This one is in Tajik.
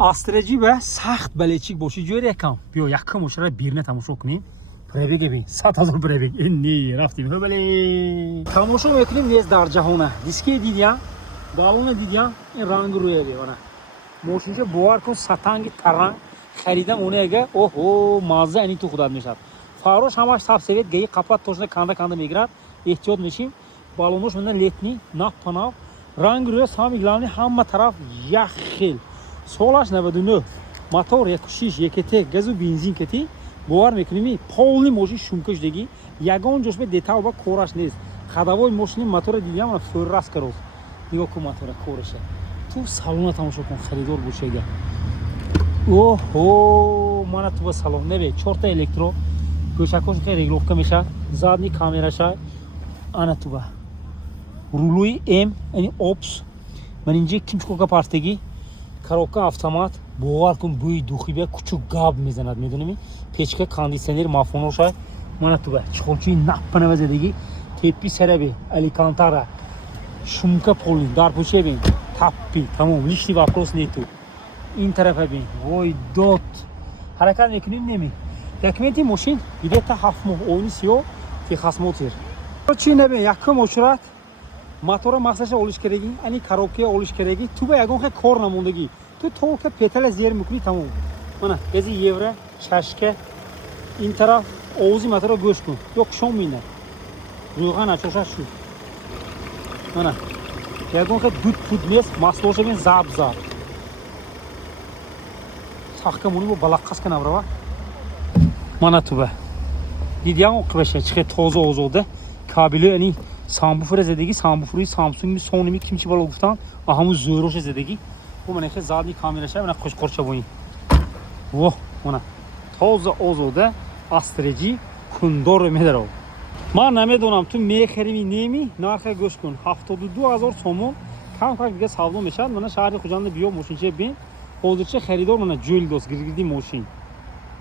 استرجی و سخت بلچیک باشی جوری یکم بیا یکم مشتری بیرون تماشا کنیم پربیگ ببین 100,000 پربیگ اینی رفتیم بله تماشا میکنیم نیز در جهان دیسکی دیدیا بالون دیدیا این رنگ روی دیوانه موشینش باور کن ستنگ ترنگ خریدم اونه اگه اوه مازه اینی تو خودت میشد فاروش همش سب سویت گیی قپات توشنه کنده میگرد احتیاط میشیم بالونش من لیتنی ناپ پناپ رنگ روی سامی گلانی همه طرف یخیل سالش 99 موتور 1.6 1.1 گاز و بنزین کتی باور میکنیم پولنی موشین شومکش دیگی یگان جوش به دیتال با کورش نیست خداوای موشین موتور دیدم من فرراس کروز نگاه کن موتور کورشه تو سالن تماشا کن خریدار بوشیده اوه من تو سالن نبی چهار تا الکترو گوشکش خیلی رگلوفته میشه زادنی کامراشه انا تو با رولوی ام یعنی اوپس من اینجا کیمچکو پارتگی коробка автомат باور کن بوی دوخی به کوچک گاب میزند میدونی پیچکه کاندیشنر مافونوشای من تو با چونچی نپنه زدگی تیپی سربی الیکانتارا شومکا پولی دار پوشه بین تاپی تمام لیشتی واپروس نیتو این طرف بین وای دوت حرکت میکنیم نمی دکمنتی ماشین دیگه تا 7 ماه oyunu siyo Texas Motor چی نبین یکم مشورت موتور مخصوص اولش کردگی یعنی коробка اولش کردگی تو به یگان خیلی کار نموندگی تو که پتل زیر میکنی تمام من ازی یوره چشکه این طرف اوزی موتور گوش کن یک شوم مینه روغن اچوشا شو من یگان خیلی دود پود نیست ماسلوش بین زاب ساختمونی با بلاقاس کنم رو من تو به دیدیم اوکیشه چه تازه آزاده کابلی یعنی سامبوفر زدگی سامبوفری سامسونگ می سونی کیمچی بالا گفتن همون زوروش زدگی و من که زادنی کامیراشه من خوش قرچه بوین واه من تازه آزاده استرجی کندور میدارم من نمیدونم تو میخرمی نمی نرخ گوش کن 72,000 سومون کم دیگه ساوم میشد من شهر خوجند بیو ماشین چه بین حاضرچه خریدار من جول دوست گرگیدی ماشین